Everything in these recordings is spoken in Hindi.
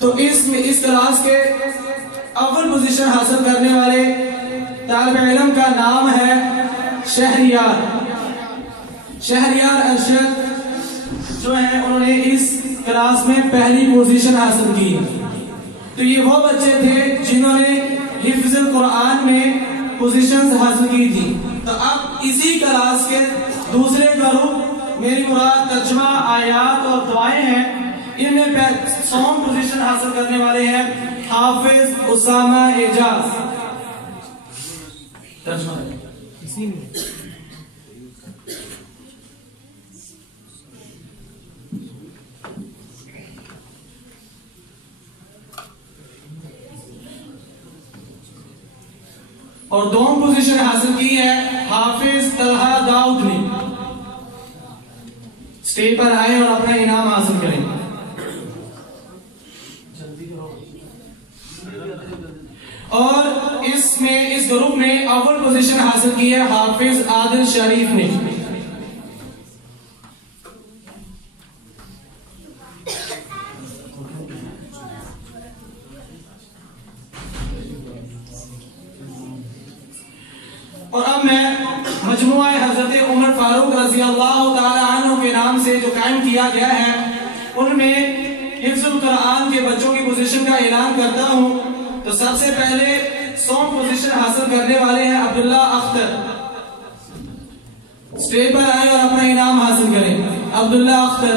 तो इस क्लास के अव्वल पोजीशन हासिल करने वाले तालिब इल्म का नाम है शहरियार अरशद, जो है उन्होंने इस क्लास में पहली पोजीशन हासिल की। तो ये वो बच्चे थे जिन्होंने हिफ्ज़ुल कुरान में पोजीशंस हासिल की थी। तो अब इसी क्लास के दूसरे ग्रुप, मेरी मुराद तर्जुमा आयात और दुआएं हैं, इनमें 100 पोजीशन हासिल करने वाले हैं हाफिज उसामा एजाज। तर्जुमा इसी में और 2 पोजीशन हासिल की है हाफिज तलहा दाऊद ने। स्टेज पर आए और अपना इनाम हासिल करें। और इस ग्रुप में अव्वल पोजीशन हासिल की है हाफिज आदिल शरीफ ने। और अब मैं मजमुआ हजरत उमर फारूक रज़ी अल्लाह ताला अन्हु के नाम से जो कायम किया गया है, उनमें हिफ्ज़ुल कुरान के बच्चों की पोजीशन का ऐलान करता हूं। तो सबसे पहले 100 पोजीशन हासिल करने वाले हैं अब्दुल्ला अख्तर। स्टेज पर आए और अपना इनाम हासिल करें। अब्दुल्ला अख्तर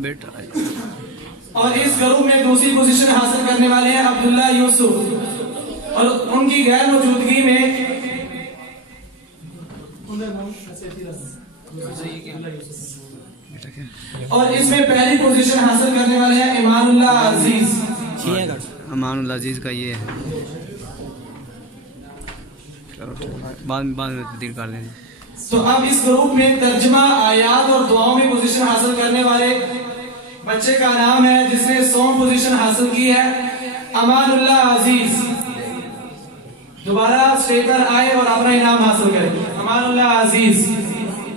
बेटा। और इस ग्रुप में दूसरी पोजीशन हासिल करने वाले हैं अब्दुल्ला यूसुफ। और उनकी गैर मौजूदगी में और इसमें पहली पोजीशन हासिल करने वाले हैं इमानुल्लाह अजीज। इमानुल्लाह अजीज का ये है, बाद में तब्दील कर देंगे। तो अब इस ग्रुप में तर्जुमा आयात और दुआओं में पोजीशन हासिल करने वाले बच्चे का नाम है जिसने 100 पोजीशन हासिल की है अमानुल्लाह अजीज। दोबारा स्टेज पर आए और अपना इनाम हासिल करें। अमानुल्लाह अजीज,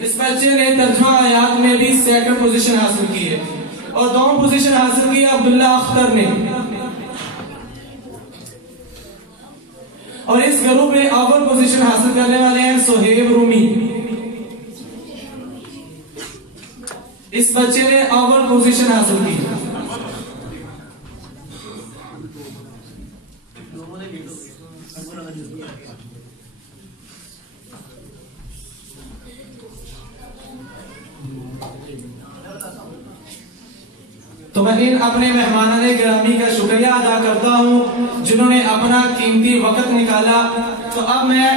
इस बच्चे ने तर्जुमा आयात में भी 2nd पोजीशन हासिल की है। और 2 पोजीशन हासिल की है अब्दुल्ला अख्तर ने। और इस ग्रुप में अव्वल पोजीशन हासिल करने वाले हैं सुहेब रूमी। इस बच्चे ने अव्वल पोजीशन हासिल की। तो मैं इन अपने मेहमानाने गिरामी का शुक्रिया अदा करता हूं जिन्होंने अपना कीमती वक्त निकाला। तो अब मैं